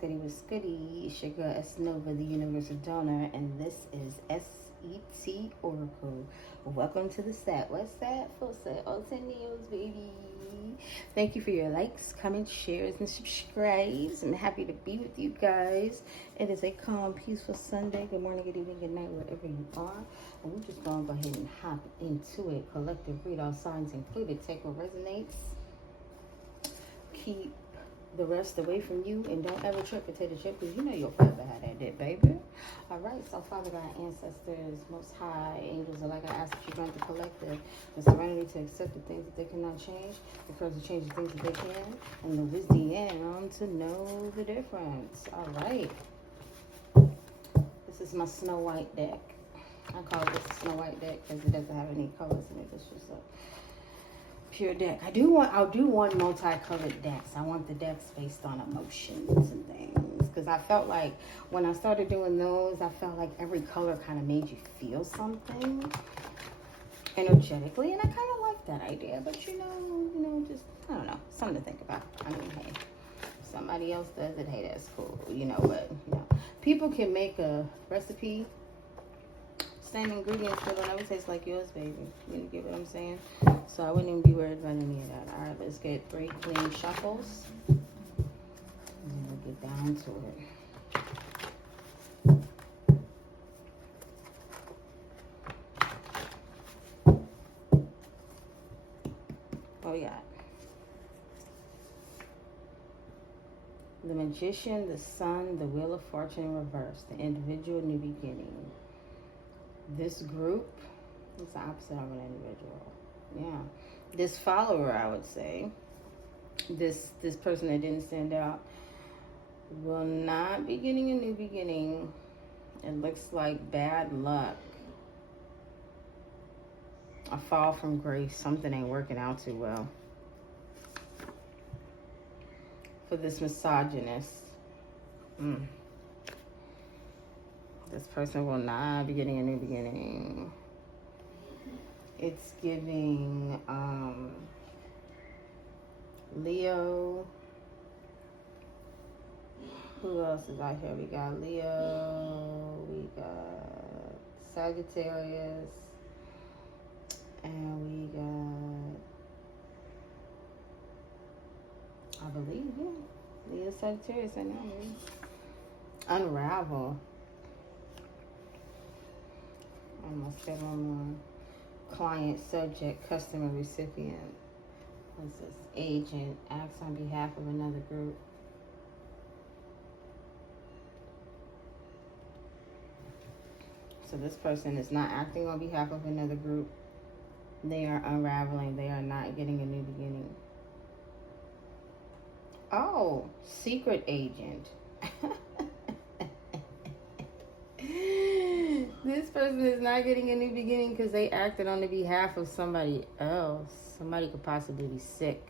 Goody was goody. It's your girl S. Nova, the universal donor, and this is S.E.T. Oracle. Welcome to the set. What's that? Full set. All 10 news, baby. Thank you for your likes, comments, shares, and subscribes. I'm happy to be with you guys. It is a calm, peaceful Sunday. Good morning, good evening, good night, wherever you are. And we're just going to go ahead and hop into it. Collective read, all signs included. Take what resonates. Keep the rest away from you, and don't ever trip or take a trip, because you know you'll forever have that dip, baby. All right, so Father God, ancestors, most high, angels, like I ask that you grant the collective the serenity to accept the things that they cannot change, the courage to change the things that they can, and the wisdom to know the difference. All right, this is my Snow White deck. I call this a Snow White deck because it doesn't have any colors in it. It's just a pure deck. I'll do one multicolored decks. I want the decks based on emotions and things, because I felt like when I started doing those, I felt like every color kind of made you feel something energetically, and I kind of like that idea. But you know, just I don't know, something to think about. I mean, hey, somebody else does it. Hey, that's cool. But people can make a recipe, same ingredients, but it'll never taste like yours, baby. You get what I'm saying? So I wouldn't even be worried about any of that. All right, let's get 3 clean shuffles. And then we'll get down to it. Oh, yeah. The Magician, the Sun, the Wheel of Fortune in reverse. The individual, new beginning. This group, it's the opposite of an individual. Yeah. This follower, I would say, this person that didn't stand out, will not be getting a new beginning. It looks like bad luck. A fall from grace. Something ain't working out too well. For this misogynist. This person will not be getting a new beginning. It's giving Leo. Who else is out here? We got Leo. We got Sagittarius. And we got, I believe, Leo, Sagittarius, I know. Unravel. I must say one more. Client, subject, customer, recipient. What's this? Agent, acts on behalf of another group. So this person is not acting on behalf of another group. They are unraveling. They are not getting a new beginning. Oh, secret agent. This person is not getting a new beginning because they acted on the behalf of somebody else. Somebody could possibly be sick.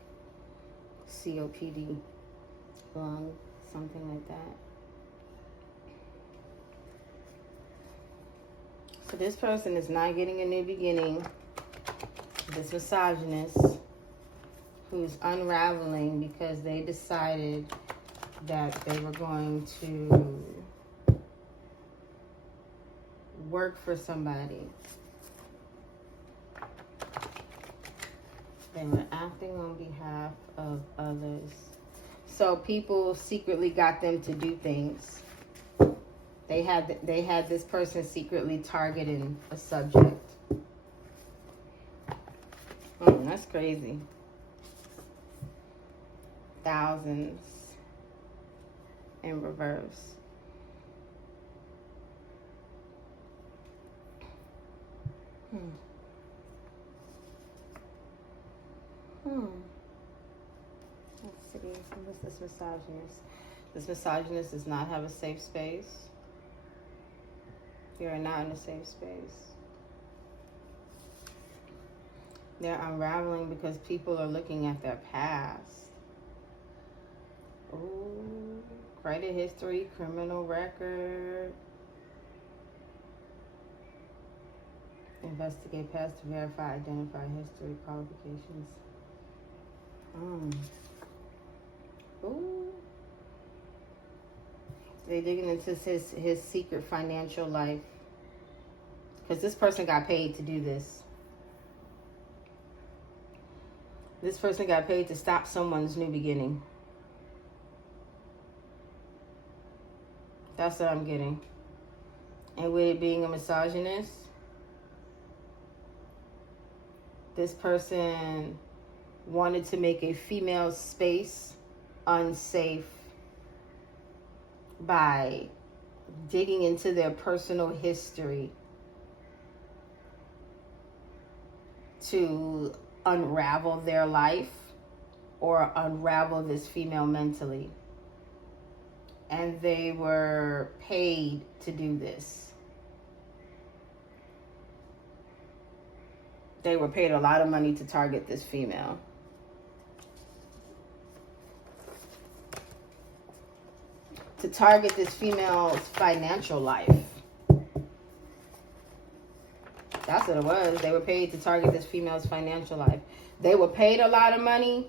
COPD, lung, something like that. So this person is not getting a new beginning. This misogynist who's unraveling because they decided that they were going to work for somebody. They were acting on behalf of others. So people secretly got them to do things. They had this person secretly targeting a subject. That's crazy. Thousands in reverse. Let's see. What's this misogynist? This misogynist does not have a safe space. You are not in a safe space. They're unraveling because people are looking at their past. Ooh, credit history, criminal record. Investigate past to verify, identify history, qualifications. Ooh. They're digging into his secret financial life. Because this person got paid to do this. This person got paid to stop someone's new beginning. That's what I'm getting. And with it being a misogynist, this person wanted to make a female space unsafe by digging into their personal history to unravel their life or unravel this female mentally. And they were paid to do this. They were paid a lot of money to target this female. To target this female's financial life. That's what it was. They were paid to target this female's financial life. They were paid a lot of money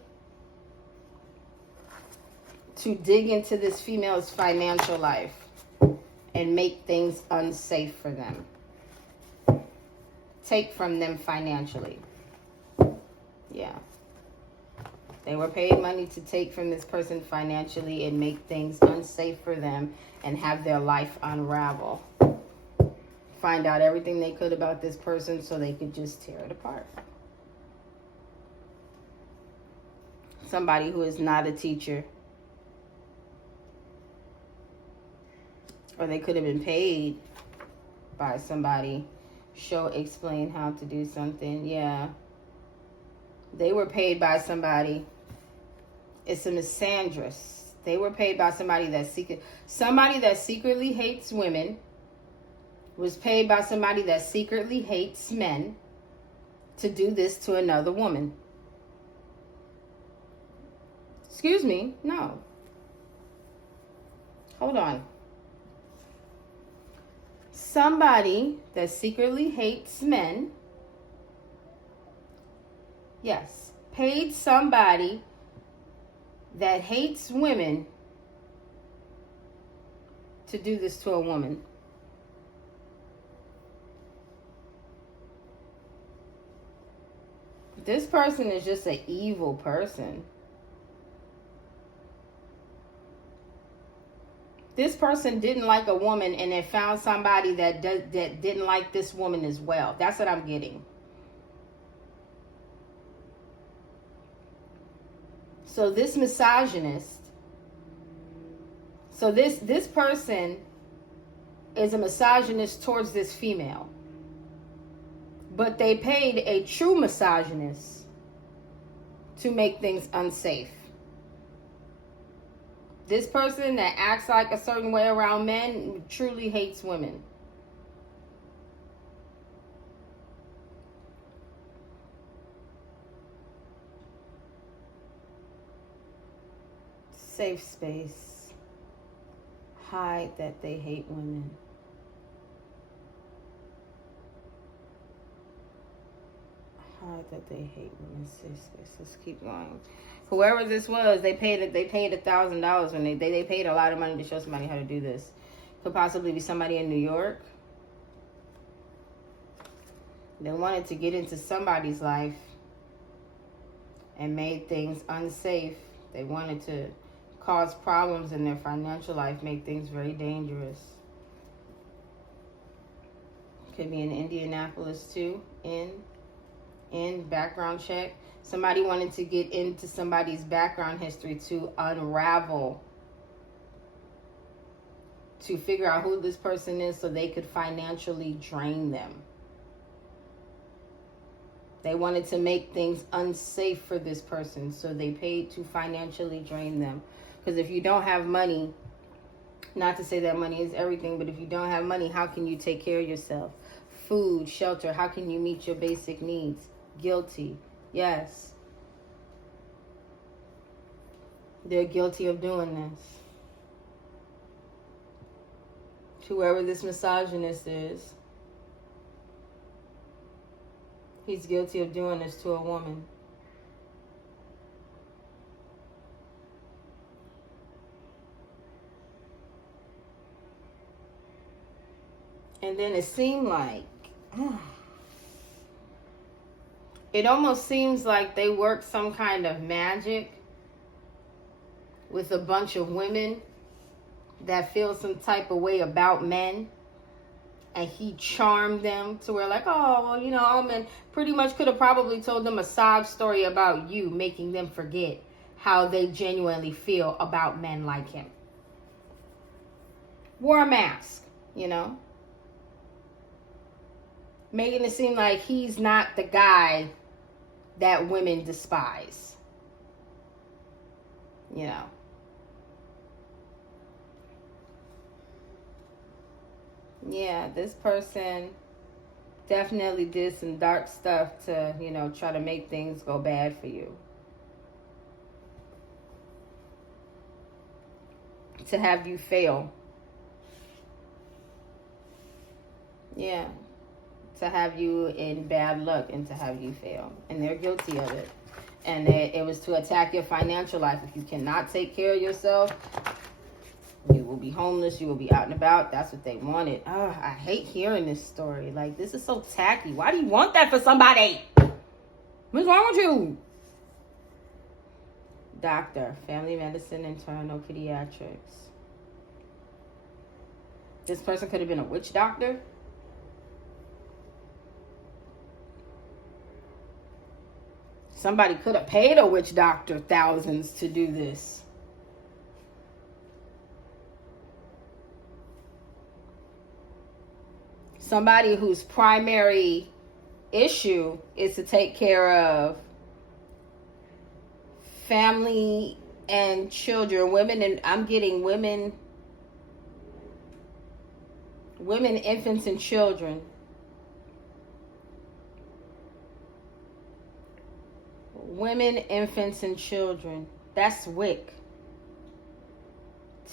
to dig into this female's financial life and make things unsafe for them. Take from them financially. Yeah. They were paid money to take from this person financially and make things unsafe for them and have their life unravel. Find out everything they could about this person so they could just tear it apart. Somebody who is not a teacher. Or they could have been paid by somebody. Explain how to do something. Yeah. They were paid by somebody. It's a misandrist. They were paid by somebody that secretly hates women. Was paid by somebody that secretly hates men to do this to another woman. Excuse me. No. Hold on. Somebody that secretly hates men, yes, paid somebody that hates women to do this to a woman. This person is just an evil person. This person didn't like a woman and then found somebody that didn't like this woman as well. That's what I'm getting. So this misogynist, this person is a misogynist towards this female. But they paid a true misogynist to make things unsafe. This person that acts like a certain way around men truly hates women. Safe space. Hide that they hate women. Hide that they hate women. Safe space. Let's keep going. Whoever this was, they paid $1,000 when they paid a lot of money to show somebody how to do this. Could possibly be somebody in New York. They wanted to get into somebody's life and made things unsafe. They wanted to cause problems in their financial life, make things very dangerous. Could be in Indianapolis too. In background check. Somebody wanted to get into somebody's background history to unravel, to figure out who this person is so they could financially drain them. They wanted to make things unsafe for this person, so they paid to financially drain them. Because if you don't have money, not to say that money is everything, but if you don't have money, how can you take care of yourself? Food, shelter, how can you meet your basic needs? Guilty. Yes. They're guilty of doing this. Whoever this misogynist is, he's guilty of doing this to a woman. And then it seemed like, it almost seems like they worked some kind of magic with a bunch of women that feel some type of way about men. And he charmed them to where like, oh, well, you know, all men pretty much could have probably told them a sob story about you, making them forget how they genuinely feel about men like him. Wore a mask, you know. Making it seem like he's not the guy that women despise. You know. Yeah, this person definitely did some dark stuff to, you know, try to make things go bad for you. To have you fail. Yeah. To have you in bad luck and to have you fail. And they're guilty of it. And it was to attack your financial life. If you cannot take care of yourself, you will be homeless. You will be out and about. That's what they wanted. Oh, I hate hearing this story. Like, this is so tacky. Why do you want that for somebody? What's wrong with you? Doctor, family medicine, internal pediatrics. This person could have been a witch doctor. Somebody could have paid a witch doctor thousands to do this. Somebody whose primary issue is to take care of family and children, women, and I'm getting women, infants, and children. Women, infants, and children. That's WIC.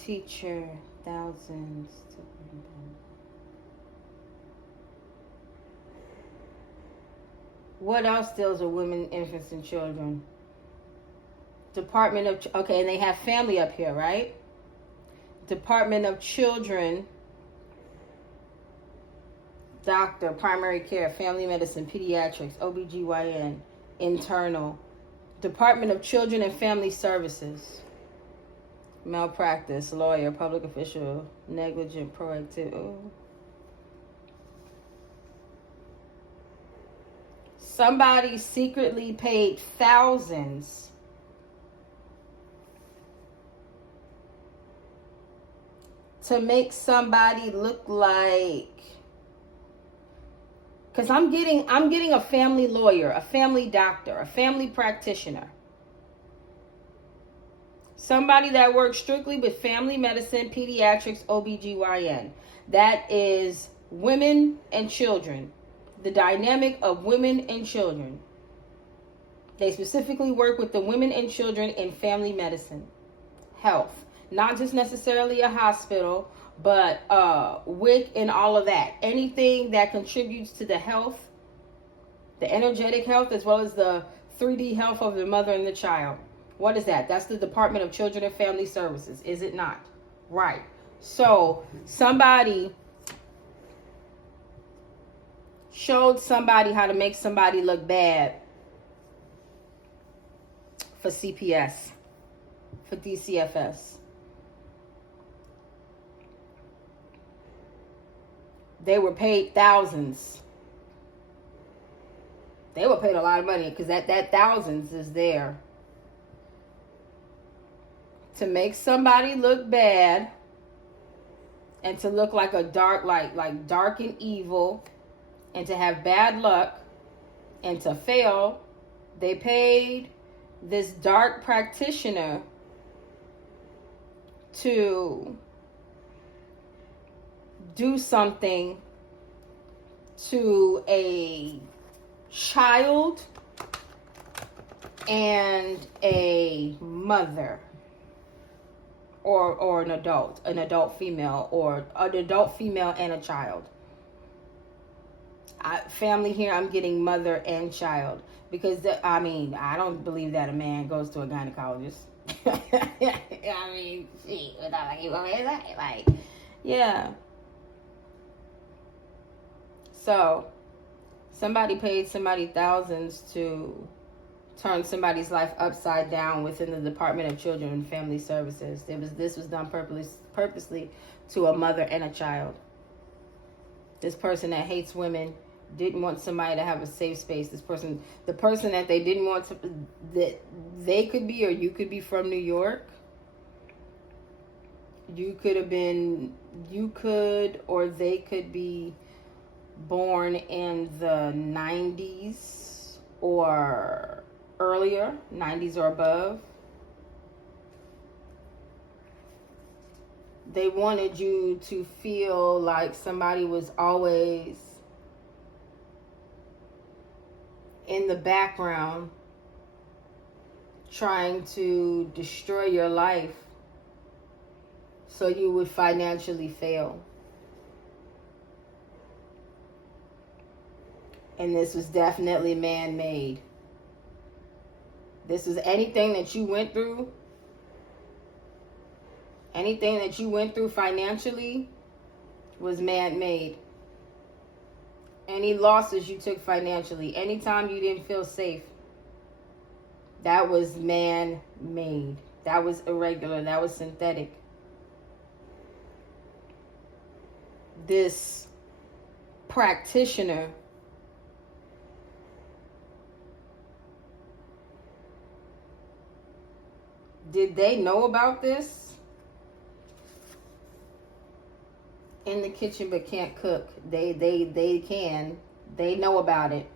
Teacher, thousands. What else deals with women, infants, and children? Department of... Okay, and they have family up here, right? Department of Children. Doctor, primary care, family medicine, pediatrics, OBGYN, internal. Department of Children and Family Services. Malpractice, lawyer, public official, negligent, proactive. Oh. Somebody secretly paid thousands to make somebody look like, because I'm getting a family lawyer, a family doctor, a family practitioner. Somebody that works strictly with family medicine, pediatrics, OBGYN. That is women and children. The dynamic of women and children. They specifically work with the women and children in family medicine, health. Not just necessarily a hospital, but WIC and all of that. Anything that contributes to the health, the energetic health, as well as the 3D health of the mother and the child. What is that? That's the Department of Children and Family Services, is it not? Right. So somebody showed somebody how to make somebody look bad for CPS, for DCFS. They were paid thousands. They were paid a lot of money because that thousands is there to make somebody look bad and to look like a dark, like dark and evil, and to have bad luck and to fail. They paid this dark practitioner to do something to a child and a mother, or an adult female, or an adult female and a child. Family here, I'm getting mother and child, because I don't believe that a man goes to a gynecologist. I mean, gee, like, yeah. So, somebody paid somebody thousands to turn somebody's life upside down within the Department of Children and Family Services. This was done purposely to a mother and a child. This person that hates women didn't want somebody to have a safe space. The person that they didn't want to, that they could be, or you could be from New York. You could, or they could be born in the 90s or earlier, 90s or above. They wanted you to feel like somebody was always in the background trying to destroy your life so you would financially fail. And this was definitely man-made. This is anything that you went through. Anything that you went through financially was man-made. Any losses you took financially, anytime you didn't feel safe, that was man-made. That was irregular. That was synthetic. This practitioner did they know about this? In the kitchen but can't cook. They can. They know about it.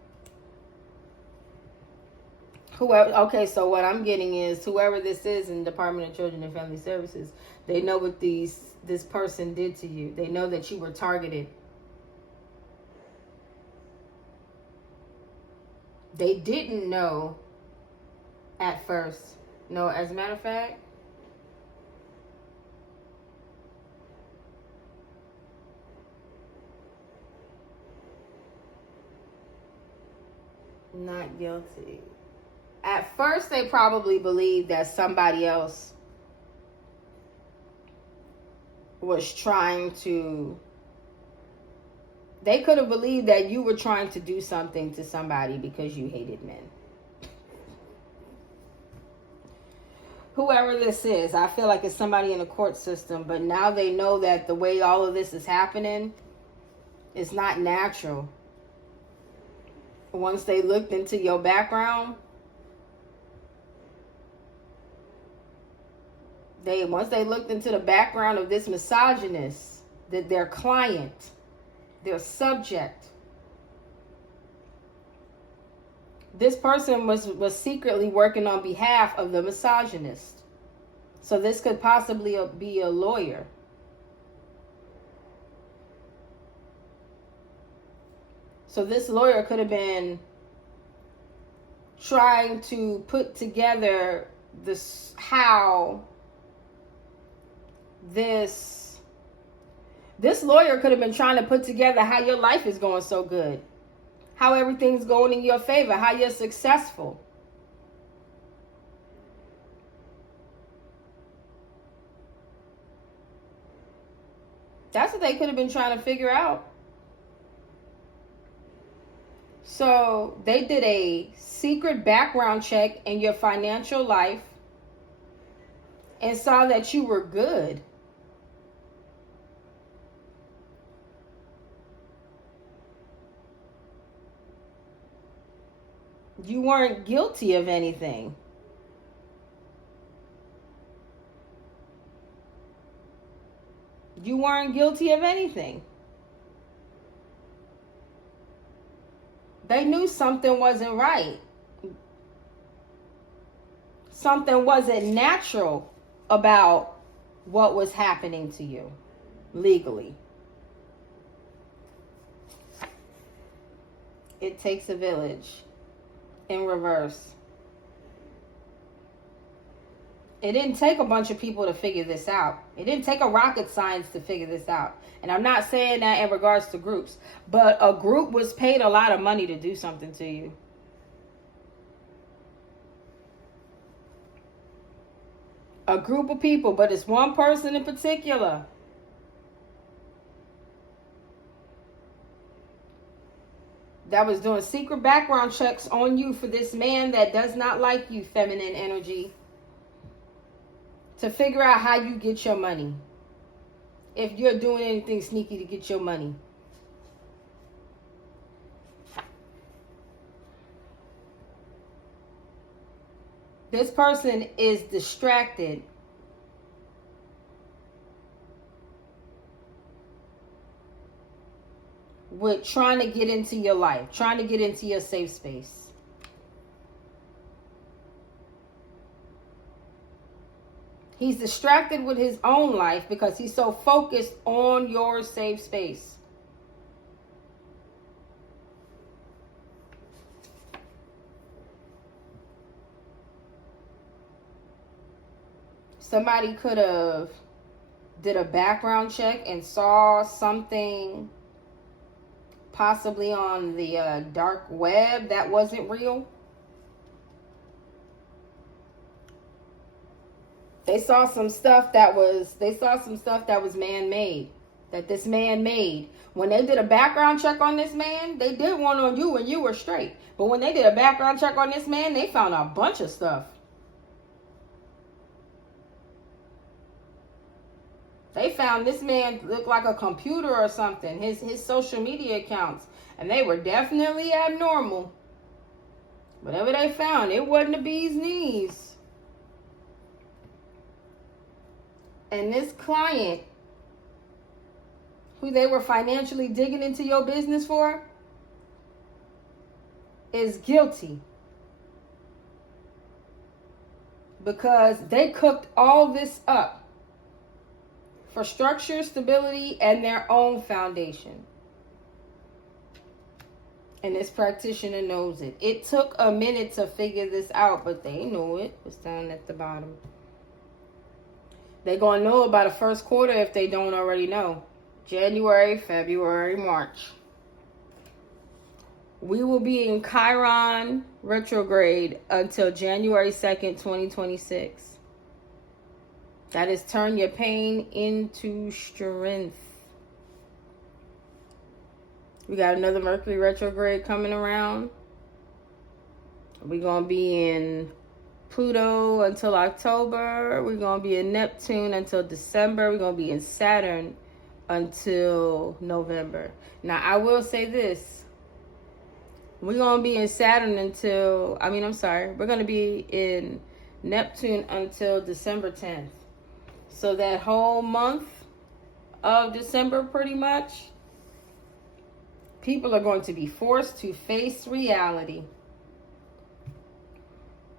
Okay, so what I'm getting is whoever this is in the Department of Children and Family Services, they know what this person did to you. They know that you were targeted. They didn't know at first. No, as a matter of fact, not guilty. At first, they probably believed that somebody else was trying to... They could have believed that you were trying to do something to somebody because you hated men. Whoever this is, I feel like it's somebody in the court system, but now they know that the way all of this is happening is not natural. Once they looked into your background, once they looked into the background of this misogynist, that their client, their subject, this person was secretly working on behalf of the misogynist. So this could possibly be a lawyer. So this lawyer could have been trying to put together how this lawyer could have been trying to put together how your life is going so good, how everything's going in your favor, how you're successful. That's what they could have been trying to figure out. So they did a secret background check in your financial life and saw that you were good. You weren't guilty of anything. You weren't guilty of anything. They knew something wasn't right. Something wasn't natural about what was happening to you legally. It takes a village. In reverse. It didn't take a bunch of people to figure this out. It didn't take a rocket science to figure this out. And I'm not saying that in regards to groups, but a group was paid a lot of money to do something to you. A group of people, but it's one person in particular. that was doing secret background checks on you for this man that does not like you, feminine energy, to figure out how you get your money. If you're doing anything sneaky to get your money. This person is distracted with trying to get into your life, trying to get into your safe space. He's distracted with his own life because he's so focused on your safe space. Somebody could have did a background check and saw something possibly on the dark web that wasn't real. They saw some stuff that was man-made, that this man made. When they did a background check on this man, they did one on you and you were straight. But when they did a background check on this man, they found a bunch of stuff. They found this man looked like a computer or something, his social media accounts, and they were definitely abnormal. Whatever they found, it wasn't the bee's knees. And this client, who they were financially digging into your business for, is guilty. Because they cooked all this up for structure, stability, and their own foundation. And this practitioner knows it. It took a minute to figure this out, but they knew it. It was down at the bottom. They're going to know about the first quarter if they don't already know. January, February, March. We will be in Chiron retrograde until January 2nd, 2026. That is turn your pain into strength. We got another Mercury retrograde coming around. We're going to be in Pluto until October. We're going to be in Neptune until December. We're going to be in Saturn until November. Now, I will say this. We're going to be in Saturn until, we're going to be in Neptune until December 10th. So that whole month of December, pretty much, people are going to be forced to face reality.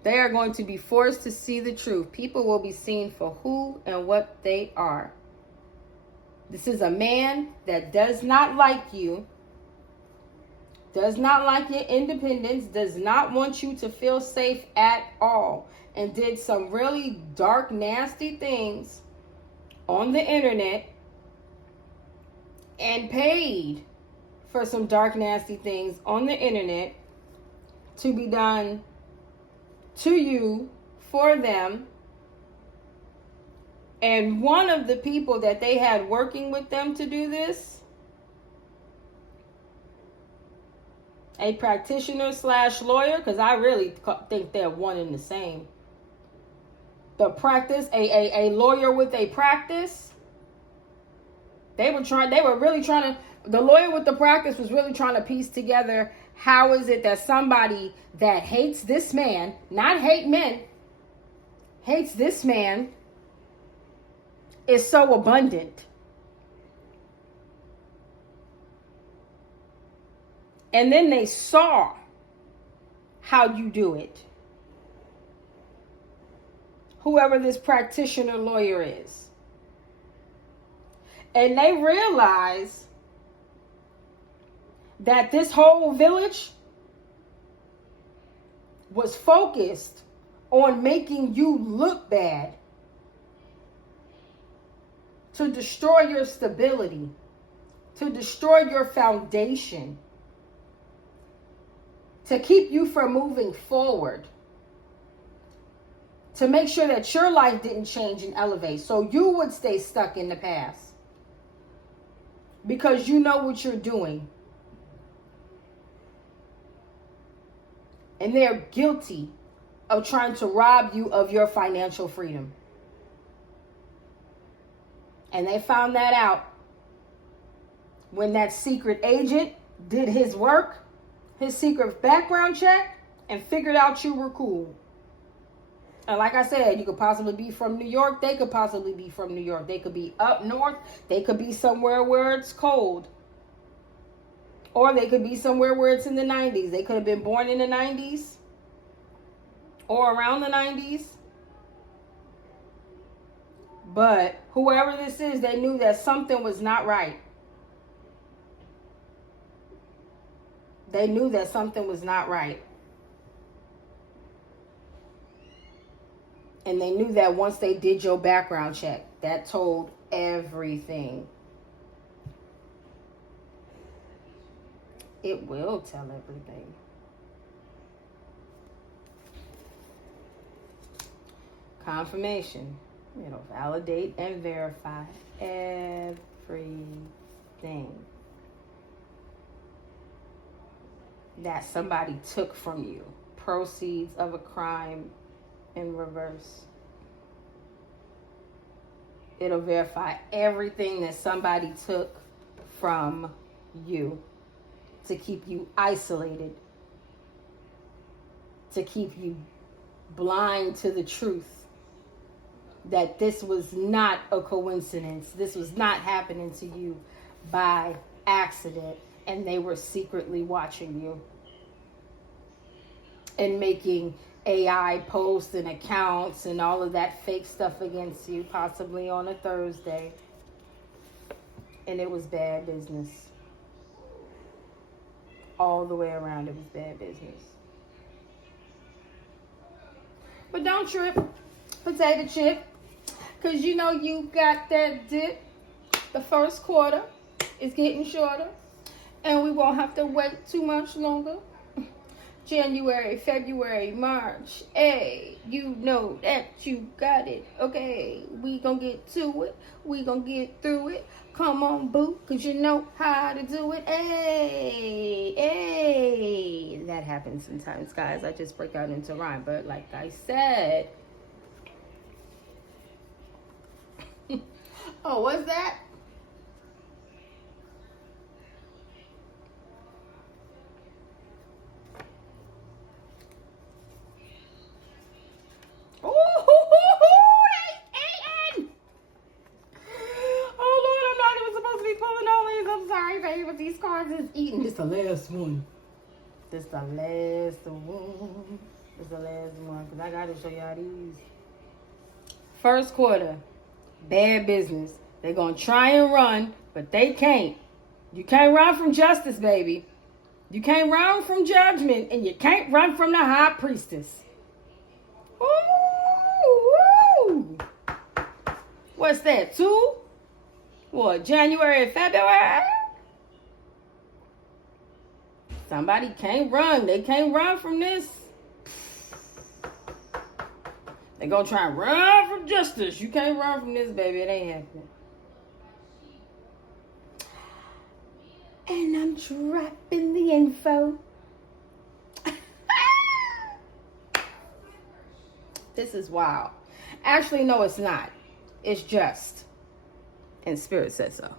They are going to be forced to see the truth. People will be seen for who and what they are. This is a man that does not like you, does not like your independence, does not want you to feel safe at all, and did some really dark, nasty things on the internet and paid for some dark, nasty things on the internet to be done to you for them. And one of the people that they had working with them to do this, a practitioner / lawyer, because I really think they're one and the same. The practice, a lawyer with a practice. The lawyer with the practice was really trying to piece together how is it that somebody that hates this man, not hate men, hates this man, is so abundant. And then they saw how you do it. Whoever this practitioner lawyer is. And they realize that this whole village was focused on making you look bad, to destroy your stability, to destroy your foundation, to keep you from moving forward, to make sure that your life didn't change and elevate, so you would stay stuck in the past. Because you know what you're doing. And they're guilty of trying to rob you of your financial freedom. And they found that out when that secret agent did his work, his secret background check, and figured out you were cool. And like I said, you could possibly be from New York. They could possibly be from New York. They could be up north. They could be somewhere where it's cold. Or they could be somewhere where it's in the 90s. They could have been born in the 90s or around the 90s. But whoever this is, they knew that something was not right. They knew that something was not right. And they knew that once they did your background check, that told everything. It will tell everything. Confirmation. It'll validate and verify everything that somebody took from you. Proceeds of a crime in reverse. It'll verify everything that somebody took from you to keep you isolated, to keep you blind to the truth that this was not a coincidence. This was not happening to you by accident, and they were secretly watching you and making AI posts and accounts and all of that fake stuff against you, possibly on a Thursday. And it was bad business. All the way around, it was bad business. But don't trip, potato chip, because you know you got that dip. The first quarter is getting shorter, and we won't have to wait too much longer. January, February, March, hey, you know that you got it, okay? We gonna get to it, we gonna get through it. Come on, boo, cause you know how to do it, hey. That happens sometimes, guys. I just break out into rhyme, but like I said, oh, what's that? But these cards is eating. This the last one. This the last one. This the last one. Because I got to show y'all these. First quarter. Bad business. They're going to try and run, but they can't. You can't run from justice, baby. You can't run from judgment, and you can't run from the high priestess. Ooh. What's that, 2? What, January, February? Somebody can't run. They can't run from this. They're going to try and run from justice. You can't run from this, baby. It ain't happening. And I'm dropping the info. This is wild. Actually, no, it's not. It's just. And Spirit says so.